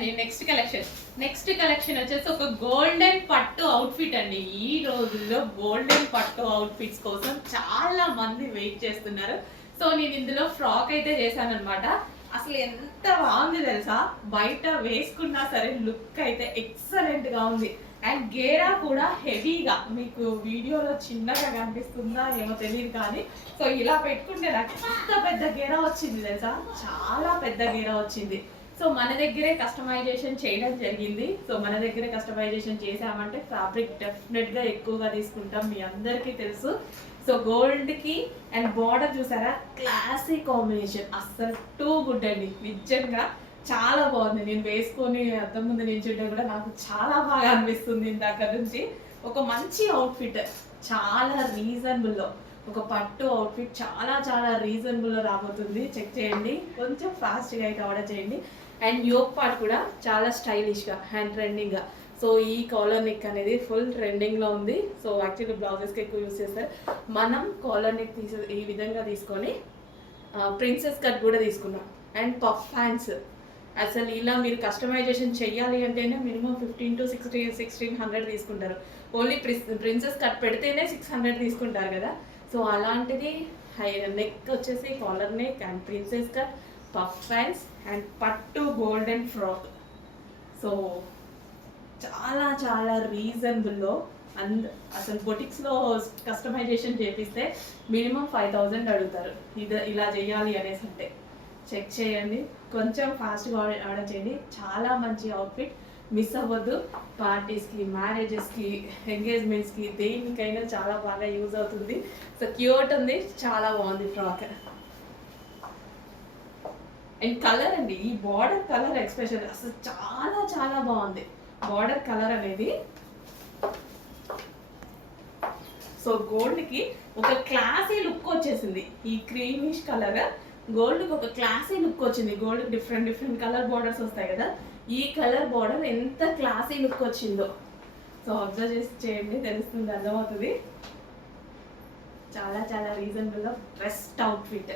అండి next collection వచ్చేసి ఒక గోల్డెన్ పట్టు అవుట్ఫిట్ అండి. ఈ రోజుల్లో గోల్డెన్ పట్టు అవుట్ఫిట్స్ కోసం చాలా మంది వెయిట్ చేస్తున్నారు. సో నేను ఇందులో ఫ్రాక్ అయితే చేశాను అనమాట. అసలు ఎంత బాగుంది తెలుసా, బయట వేసుకున్నా సరే లుక్ అయితే ఎక్సలెంట్ గా ఉంది. అండ్ గేరా కూడా హెవీగా, మీకు వీడియోలో చిన్నగా కనిపిస్తుందా ఏమో తెలియదు కానీ, సో ఇలా పెట్టుకుంటే నాకు ఎంత పెద్ద గేరా వచ్చింది తెలుసా, చాలా పెద్ద గేరా వచ్చింది. సో మన దగ్గరే కస్టమైజేషన్ చేయడం జరిగింది. సో మన దగ్గరే కస్టమైజేషన్ చేసామంటే ఫ్యాబ్రిక్ డెఫినెట్గా ఎక్కువగా తీసుకుంటాం, మీ అందరికీ తెలుసు. సో గోల్డ్కి అండ్ బార్డర్ చూసారా, క్లాసీ కాంబినేషన్, అస్సలు టూ గుడ్ అండి. నిజంగా చాలా బాగుంది. నేను వేసుకొని అద్దం ముందు నిల్చుంటే కూడా నాకు చాలా బాగా అనిపిస్తుంది. ఇందాక నుంచి ఒక మంచి అవుట్ఫిట్, చాలా రీజనబుల్లో ఒక పట్టు అవుట్ఫిట్ చాలా చాలా రీజనబుల్లో రాబోతుంది. చెక్ చేయండి, కొంచెం ఫాస్ట్గా అయితే ఆర్డర్ చేయండి. అండ్ యోక్ పార్ట్ కూడా చాలా స్టైలిష్గా అండ్ ట్రెండింగ్గా. సో ఈ కాలర్ నెక్ అనేది ఫుల్ ట్రెండింగ్లో ఉంది. సో యాక్చువల్లీ బ్లౌజెస్కి ఎక్కువ యూస్ చేస్తారు. మనం కాలర్ నెక్ ఈ విధంగా తీసుకొని ప్రిన్సెస్ కట్ కూడా తీసుకున్నాం. అండ్ పఫ్ హ్యాండ్స్, అసలు ఇలా మీరు కస్టమైజేషన్ చెయ్యాలి అంటేనే మినిమం 15 to 1600 తీసుకుంటారు. ఓన్లీ ప్రిన్సెస్ కట్ పెడితేనే 600 తీసుకుంటారు కదా. సో అలాంటిది నెక్ వచ్చేసి collar neck and princess cut, puff hands and పట్టు గోల్డెన్ ఫ్రాక్. సో చాలా చాలా రీజనబుల్లో అసలు బొటిక్స్లో కస్టమైజేషన్ చేపిస్తే మినిమం 5000 అడుగుతారు ఇలా చేయాలి అనేసి. అంటే చెక్ చేయండి, కొంచెం ఫాస్ట్గా ఆర్డర్ చేయండి. చాలా మంచి అవుట్ఫిట్, మిస్ అవ్వద్దు. పార్టీస్కి, మ్యారేజెస్కి, ఎంగేజ్మెంట్స్కి, దేనికైనా చాలా బాగా యూజ్ అవుతుంది. సో క్యూట్ ఉంది, చాలా బాగుంది ఫ్రాక్. అండ్ కలర్ అండి, ఈ బార్డర్ కలర్ ఎక్స్పెషల్ అసలు చాలా చాలా బాగుంది. బార్డర్ కలర్ అనేది సో గోల్డ్కి ఒక క్లాసీ లుక్ వచ్చేసింది. ఈ క్రీమిష్ కలర్ గోల్డ్కి ఒక క్లాసీ లుక్ వచ్చింది. గోల్డ్ డిఫరెంట్ కలర్ బార్డర్స్ వస్తాయి కదా, ఈ కలర్ బార్డర్ ఎంత క్లాసీ లుక్ వచ్చిందో. సో అబ్జర్వ్ చేసి చేయండి, తెలుస్తుంది, అర్థమవుతుంది. చాలా చాలా రీజనబుల్గా బెస్ట్ అవుట్ఫిట్.